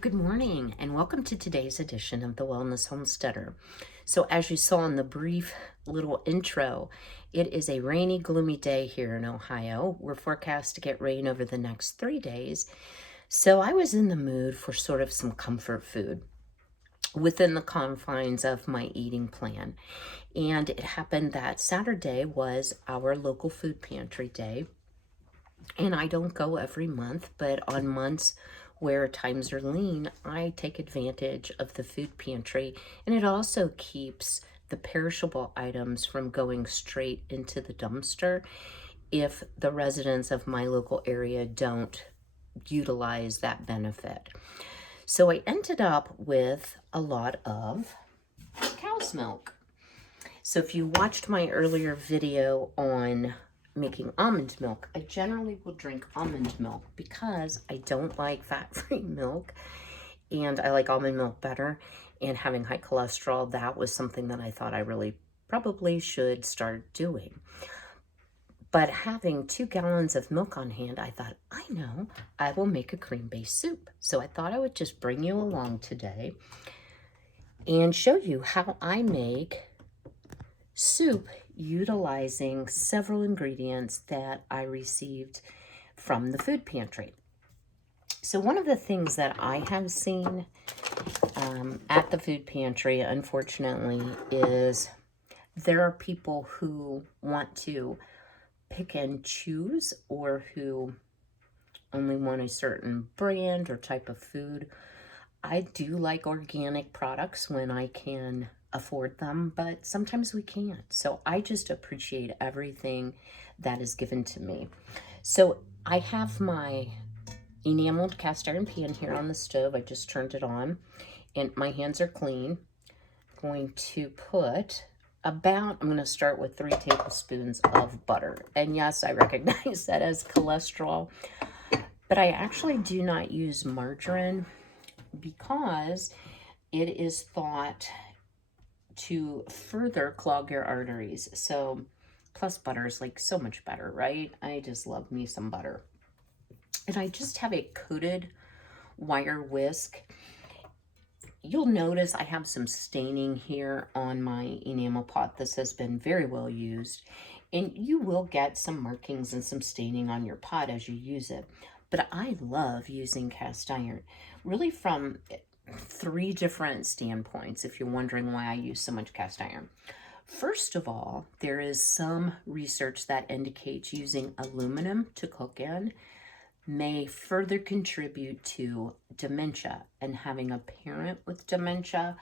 Well, good morning and welcome to today's edition of the Wellness Homesteader. So as you saw in the brief little intro, it is a rainy, gloomy day here in Ohio. We're forecast to get rain over the next 3 days. So I was in the mood for sort of some comfort food within the confines of my eating plan. And it happened that Saturday was our local food pantry day. And I don't go every month, but on months where times are lean, I take advantage of the food pantry. And it also keeps the perishable items from going straight into the dumpster if the residents of my local area don't utilize that benefit. So I ended up with a lot of cow's milk. So if you watched my earlier video on making almond milk, I generally will drink almond milk because I don't like fat-free milk and I like almond milk better. And having high cholesterol, that was something that I thought I really probably should start doing. But having 2 gallons of milk on hand, I thought, I know, I will make a cream-based soup. So I thought I would just bring you along today and show you how I make soup utilizing several ingredients that I received from the food pantry. So one of the things that I have seen at the food pantry, unfortunately, is there are people who want to pick and choose or who only want a certain brand or type of food. I do like organic products when I can afford them, but sometimes we can't. So I just appreciate everything that is given to me. So I have my enameled cast iron pan here on the stove. I just turned it on and my hands are clean. I'm going to put I'm going to start with 3 tablespoons of butter. And yes, I recognize that as cholesterol, but I actually do not use margarine because it is thought to further clog your arteries. So plus butter is like so much better, right? I just love me some butter. And I just have a coated wire whisk. You'll notice I have some staining here on my enamel pot. This has been very well used. And you will get some markings and some staining on your pot as you use it. But I love using cast iron, really from 3 different standpoints, if you're wondering why I use so much cast iron. First of all, there is some research that indicates using aluminum to cook in may further contribute to dementia. And having a parent with dementia,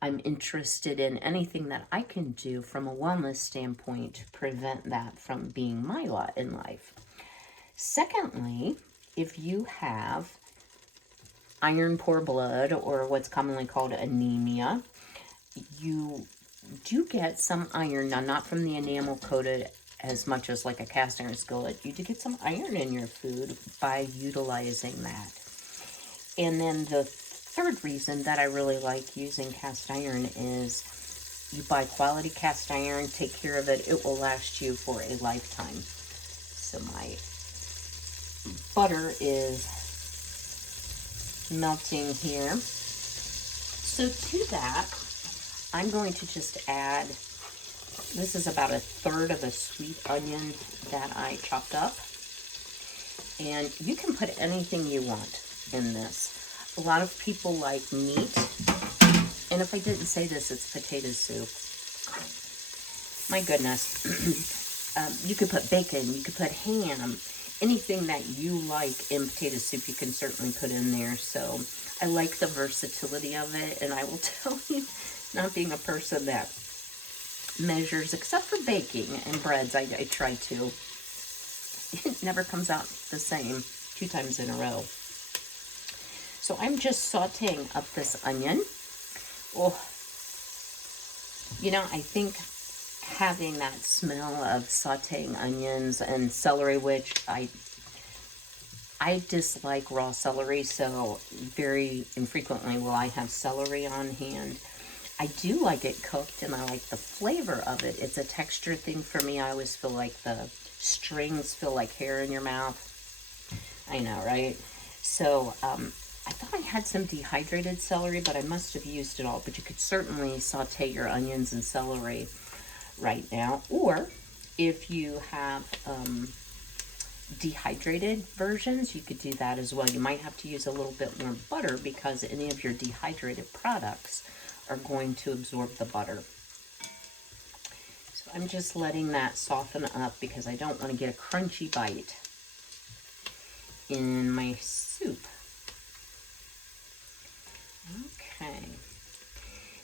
I'm interested in anything that I can do from a wellness standpoint to prevent that from being my lot in life. Secondly, if you have iron poor blood, or what's commonly called anemia, you do get some iron. Now, not from the enamel coated as much as like a cast iron skillet. You do get some iron in your food by utilizing that. And then the third reason that I really like using cast iron is you buy quality cast iron, take care of it, it will last you for a lifetime. So my butter is melting here. So to that, I'm going to just add, this is about 1/3 of a sweet onion that I chopped up. And you can put anything you want in this. A lot of people like meat. And if I didn't say this, it's potato soup. My goodness. You could put bacon, you could put ham, anything that you like in potato soup, you can certainly put in there. So I like the versatility of it. And I will tell you, not being a person that measures, except for baking and breads, I try to. It never comes out the same 2 times in a row. So I'm just sauteing up this onion. Oh, you know, I think having that smell of sauteing onions and celery, which I dislike raw celery, so very infrequently will I have celery on hand. I do like it cooked, and I like the flavor of it. It's a texture thing for me. I always feel like the strings feel like hair in your mouth. I know, right? So I thought I had some dehydrated celery, but I must have used it all. But you could certainly saute your onions and celery right now. Or if you have dehydrated versions, you could do that as well. You might have to use a little bit more butter because any of your dehydrated products are going to absorb the butter. So I'm just letting that soften up because I don't want to get a crunchy bite in my soup. Okay.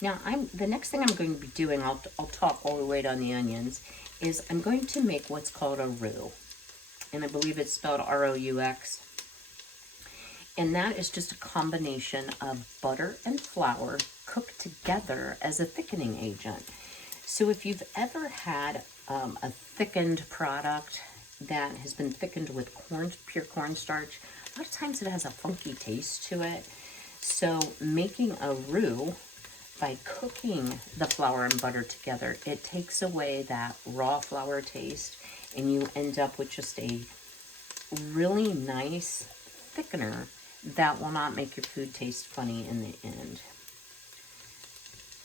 Now the next thing I'm going to be doing, I'll talk while we wait on the onions, is I'm going to make what's called a roux. And I believe it's spelled R-O-U-X. And that is just a combination of butter and flour cooked together as a thickening agent. So if you've ever had a thickened product that has been thickened with pure cornstarch, a lot of times it has a funky taste to it. So making a roux, by cooking the flour and butter together, it takes away that raw flour taste, and you end up with just a really nice thickener that will not make your food taste funny in the end.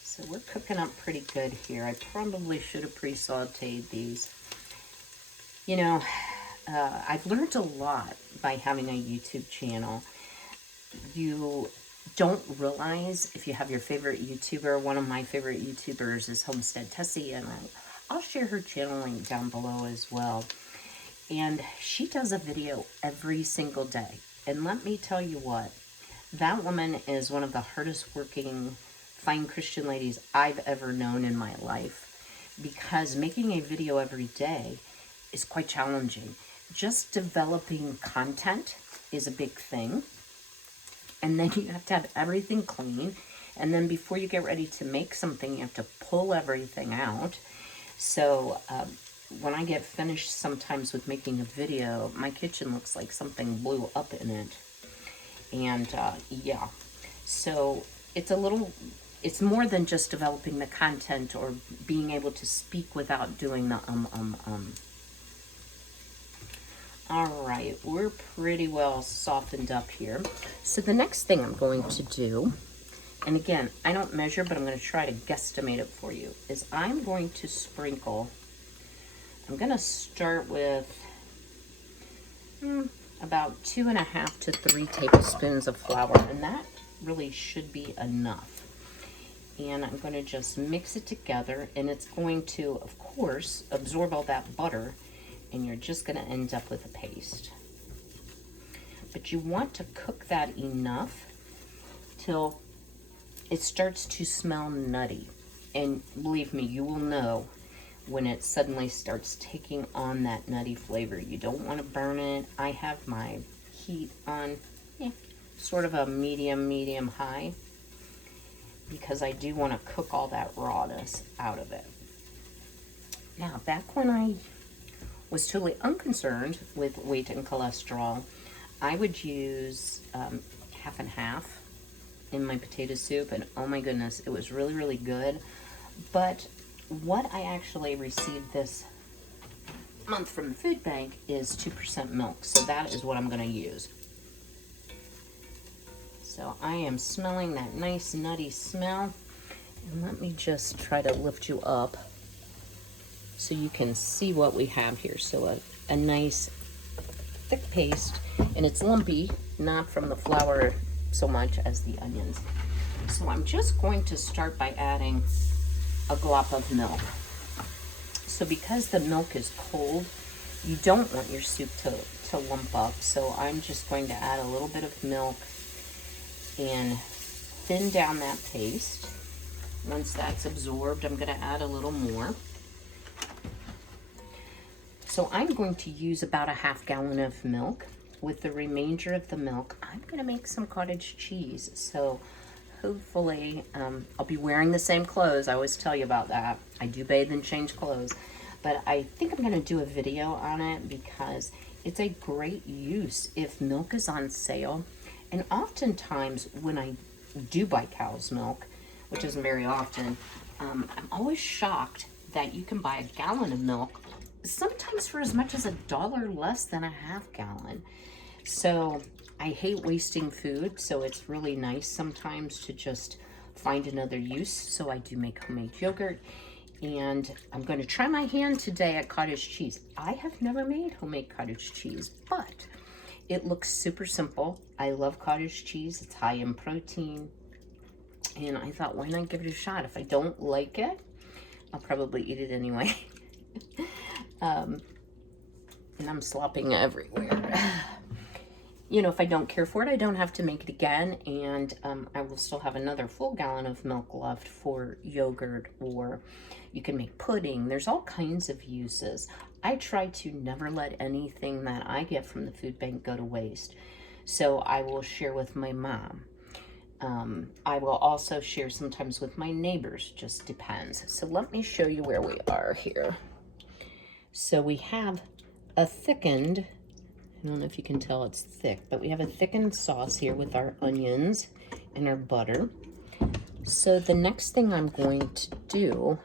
So we're cooking up pretty good here. I probably should have pre-sauteed these. You know, I've learned a lot by having a YouTube channel. You don't realize if you have your favorite YouTuber. One of my favorite YouTubers is Homestead Tessie, and I'll share her channel link down below as well. And she does a video every single day. And let me tell you what, that woman is one of the hardest working fine Christian ladies I've ever known in my life, because making a video every day is quite challenging. Just developing content is a big thing. And then you have to have everything clean. And then before you get ready to make something, you have to pull everything out. So when I get finished sometimes with making a video, my kitchen looks like something blew up in it. And yeah, so it's more than just developing the content or being able to speak without doing the All right, we're pretty well softened up here. So the next thing I'm going to do, and again, I don't measure, but I'm going to try to guesstimate it for you, is I'm going to sprinkle. I'm going to start with about 2.5 to 3 tablespoons of flour, and that really should be enough. And I'm going to just mix it together, and it's going to, of course, absorb all that butter, and you're just going to end up with a paste. But you want to cook that enough till it starts to smell nutty. And believe me, you will know when it suddenly starts taking on that nutty flavor. You don't want to burn it. I have my heat on sort of a medium high, because I do want to cook all that rawness out of it. Now, back when I was totally unconcerned with weight and cholesterol, I would use half and half in my potato soup, and oh my goodness, it was really, really good. But what I actually received this month from the food bank is 2% milk, so that is what I'm going to use. So I am smelling that nice nutty smell, and let me just try to lift you up so you can see what we have here. So a nice thick paste, and it's lumpy, not from the flour so much as the onions. So I'm just going to start by adding a glop of milk. So because the milk is cold, you don't want your soup to lump up. So I'm just going to add a little bit of milk and thin down that paste. Once that's absorbed, I'm going to add a little more. So I'm going to use about a half gallon of milk. With the remainder of the milk, I'm going to make some cottage cheese. So hopefully, I'll be wearing the same clothes. I always tell you about that. I do bathe and change clothes. But I think I'm going to do a video on it because it's a great use if milk is on sale. And oftentimes when I do buy cow's milk, which isn't very often, I'm always shocked that you can buy a gallon of milk sometimes for as much as $1 less than a half gallon. So I hate wasting food, so it's really nice sometimes to just find another use. So I do make homemade yogurt, and I'm going to try my hand today at cottage cheese. I have never made homemade cottage cheese, but it looks super simple. I love cottage cheese. It's high in protein, and I thought, why not give it a shot? If I don't like it, I'll probably eat it anyway. And I'm slopping everywhere. You know, if I don't care for it, I don't have to make it again, and I will still have another full gallon of milk left for yogurt, or you can make pudding. There's all kinds of uses. I try to never let anything that I get from the food bank go to waste. So I will share with my mom. I will also share sometimes with my neighbors, just depends. So let me show you where we are here. So we have a thickened, I don't know if you can tell it's thick, but we have a thickened sauce here with our onions and our butter. So the next thing I'm going to do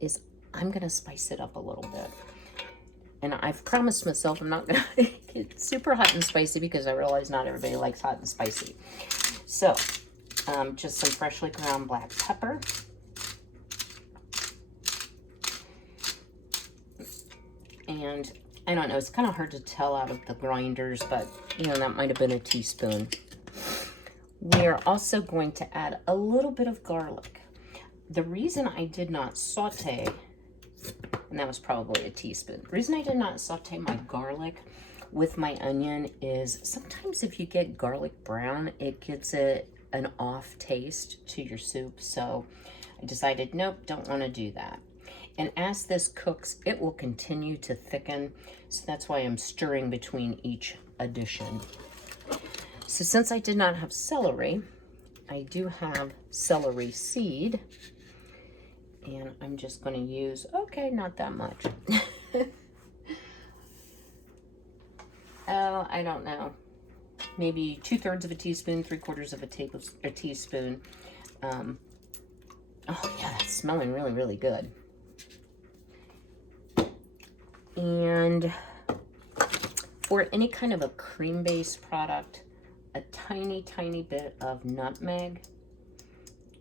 is I'm going to spice it up a little bit. And I've promised myself I'm not going to get super hot and spicy because I realize not everybody likes hot and spicy. So just some freshly ground black pepper. And I don't know, it's kind of hard to tell out of the grinders, but you know, that might have been a teaspoon. We're also going to add a little bit of garlic. The reason I did not saute, and that was probably a teaspoon, the reason I did not saute my garlic with my onion is sometimes if you get garlic brown, it gives it an off taste to your soup. So I decided, nope, don't want to do that. And as this cooks, it will continue to thicken. So that's why I'm stirring between each addition. So since I did not have celery, I do have celery seed. And I'm just going to use, okay, not that much. Oh, I don't know. Maybe 2/3 of a teaspoon, 3/4 of a teaspoon. Oh yeah, that's smelling really, really good. And for any kind of a cream-based product, a tiny, tiny bit of nutmeg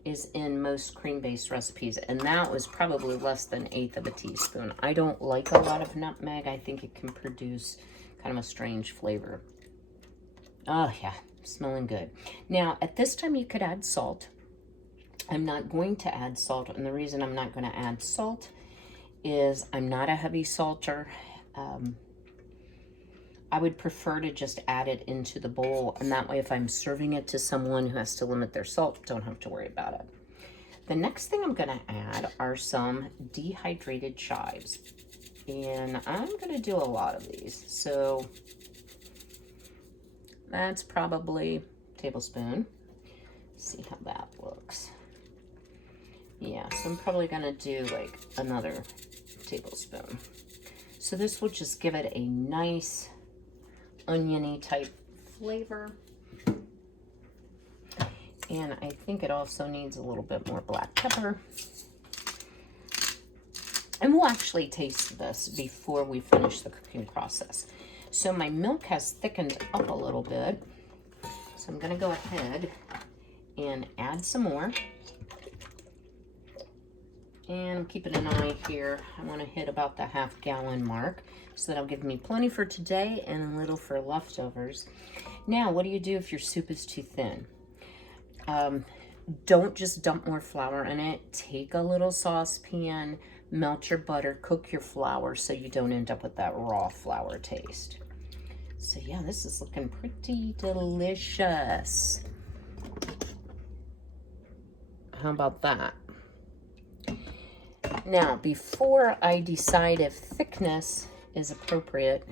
is in most cream-based recipes, and that was probably less than 1/8 of a teaspoon. I don't like a lot of nutmeg. I think it can produce kind of a strange flavor. Oh yeah, smelling good. Now, at this time you could add salt. I'm not going to add salt, and the reason I'm not going to add salt is I'm not a heavy salter. I would prefer to just add it into the bowl, and that way if I'm serving it to someone who has to limit their salt, don't have to worry about it. The next thing I'm going to add are some dehydrated chives, and I'm going to do a lot of these. So that's probably a tablespoon. See how that looks. Yeah, so I'm probably going to do like another tablespoon. So this will just give it a nice oniony type flavor. And I think it also needs a little bit more black pepper. And we'll actually taste this before we finish the cooking process. So my milk has thickened up a little bit. So I'm going to go ahead and add some more. And I'm keeping an eye here. I want to hit about the ½ gallon mark. So that'll give me plenty for today and a little for leftovers. Now, what do you do if your soup is too thin? Don't just dump more flour in it. Take a little saucepan, melt your butter, cook your flour so you don't end up with that raw flour taste. So yeah, this is looking pretty delicious. How about that? Now, before I decide if thickness is appropriate,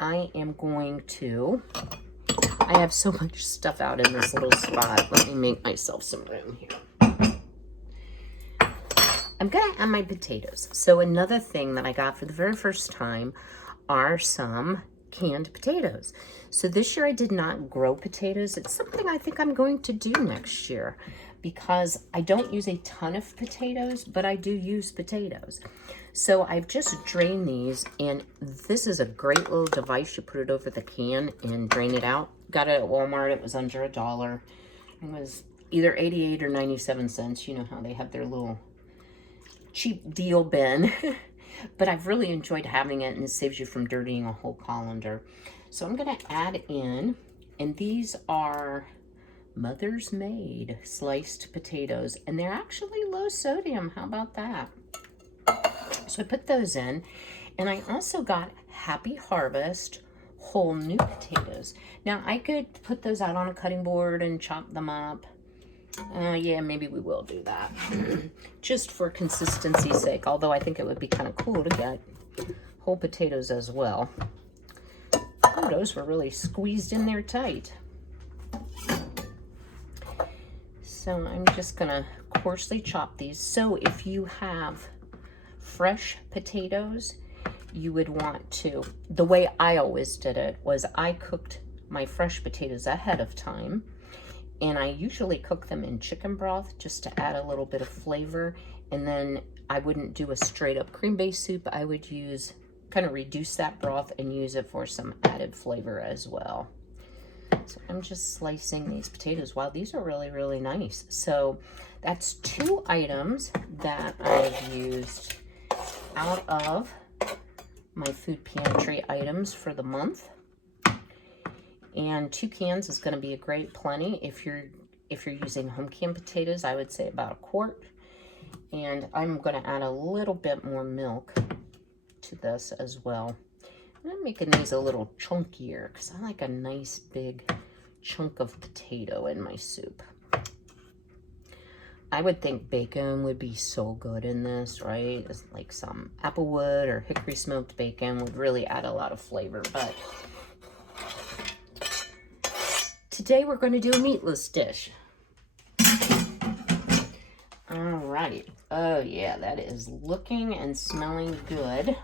I am going to, I have so much stuff out in this little spot. Let me make myself some room here. I'm going to add my potatoes. So another thing that I got for the very first time are some canned potatoes. So this year I did not grow potatoes. It's something I think I'm going to do next year because I don't use a ton of potatoes, but I do use potatoes. So I've just drained these, and this is a great little device. You put it over the can and drain it out. Got it at Walmart. It was under $1. It was either 88 or 97 cents. You know how they have their little cheap deal bin. But I've really enjoyed having it, and it saves you from dirtying a whole colander. So I'm going to add in, and these are Mother's Made sliced potatoes, and they're actually low sodium. How about that? So I put those in, and I also got Happy Harvest whole new potatoes. Now I could put those out on a cutting board and chop them up. Yeah, maybe we will do that just for consistency's sake, although I think it would be kind of cool to get whole potatoes as well. Oh, those were really squeezed in there tight. So I'm just gonna coarsely chop these. So if you have fresh potatoes, you would want to, the way I always did it was I cooked my fresh potatoes ahead of time, and I usually cook them in chicken broth just to add a little bit of flavor. And then I wouldn't do a straight up cream-based soup. I would use, kind of reduce that broth and use it for some added flavor as well. So I'm just slicing these potatoes. Wow, these are really, really nice. So that's 2 items that I've used out of my food pantry items for the month. And 2 cans is going to be a great plenty. If you're using home canned potatoes, I would say about 1 quart. And I'm going to add a little bit more milk to this as well. And I'm making these a little chunkier because I like a nice big chunk of potato in my soup. I would think bacon would be so good in this, right? It's like some applewood or hickory smoked bacon would really add a lot of flavor, but today we're going to do a meatless dish. All right. Oh yeah, that is looking and smelling good.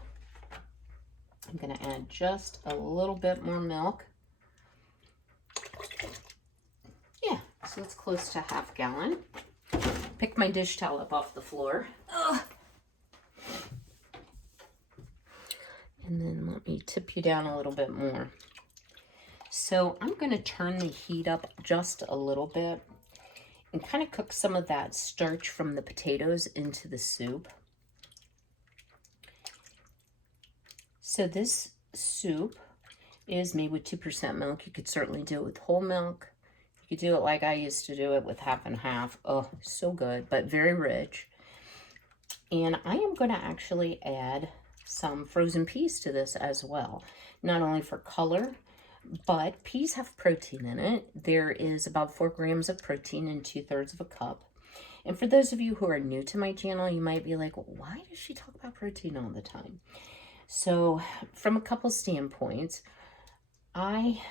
I'm going to add just a little bit more milk. Yeah, so it's close to 1/2 gallon. Pick my dish towel up off the floor. Ugh. And then let me tip you down a little bit more. So I'm going to turn the heat up just a little bit and kind of cook some of that starch from the potatoes into the soup. So this soup is made with 2% milk. You could certainly do it with whole milk. You could do it like I used to do it with 1/2 and 1/2. Oh, so good, but very rich. And I am going to actually add some frozen peas to this as well. Not only for color, but peas have protein in it. There is about 4 grams of protein in 2/3 of a cup. And for those of you who are new to my channel, you might be like, why does she talk about protein all the time? So from a couple standpoints, I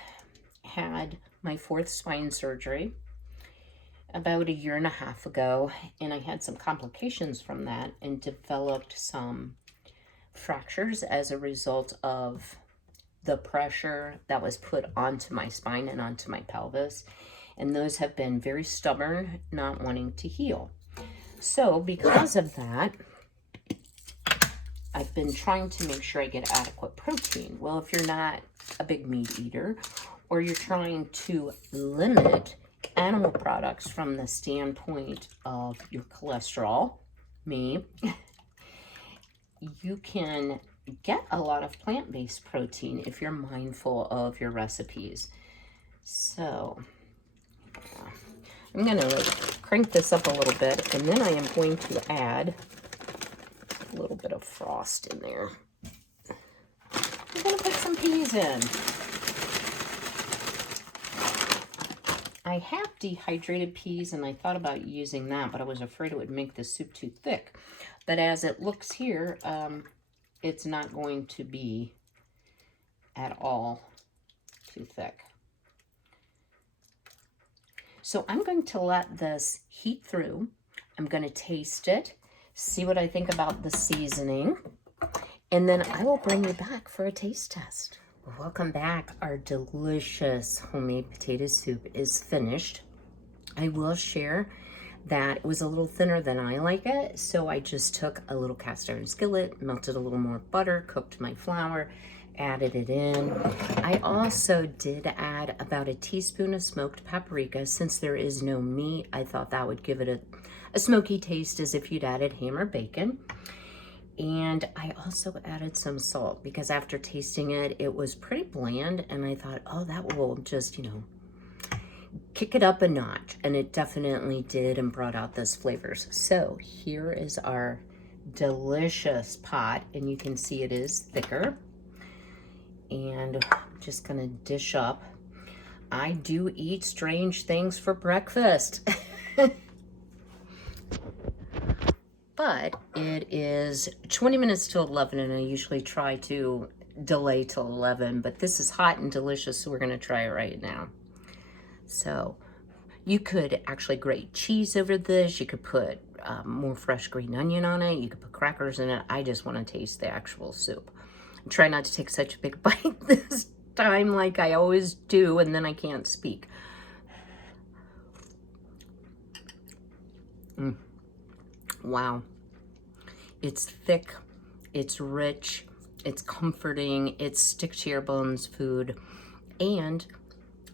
had my 4th spine surgery about 1.5 years ago, and I had some complications from that and developed some fractures as a result of the pressure that was put onto my spine and onto my pelvis. And those have been very stubborn, not wanting to heal. So because of that, I've been trying to make sure I get adequate protein. Well, if you're not a big meat eater, or you're trying to limit animal products from the standpoint of your cholesterol, me, you can get a lot of plant-based protein if you're mindful of your recipes. So I'm gonna crank this up a little bit, and then I am going to add a little bit of frost in there. I'm gonna put some peas in. I have dehydrated peas, and I thought about using that, but I was afraid it would make the soup too thick. But as it looks here, it's not going to be at all too thick. So I'm going to let this heat through. I'm going to taste it, see what I think about the seasoning, and then I will bring you back for a taste test. Welcome back. Our delicious homemade potato soup is finished. I will share that it was a little thinner than I like it, so I just took a little cast iron skillet, melted a little more butter, cooked my flour, added it in. I also did add about a teaspoon of smoked paprika. Since there is no meat, I thought that would give it a smoky taste as if you'd added ham or bacon. And I also added some salt because after tasting it, it was pretty bland, and I thought, oh, that will just, kick it up a notch. And it definitely did and brought out those flavors. So here is our delicious pot, and you can see it is thicker. And I'm just gonna dish up. I do eat strange things for breakfast. But it is 20 minutes till 11, and I usually try to delay till 11, but this is hot and delicious, so we're gonna try it right now. So you could actually grate cheese over this. You could put more fresh green onion on it. You could put crackers in it. I just wanna taste the actual soup. Try not to take such a big bite this time like I always do, and then I can't speak. Wow. It's thick, it's rich, it's comforting, it's stick to your bones food, and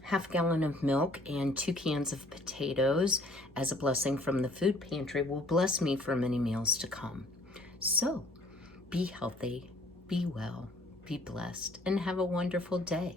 half gallon of milk and 2 cans of potatoes as a blessing from the food pantry will bless me for many meals to come. So be healthy, be well, be blessed, and have a wonderful day.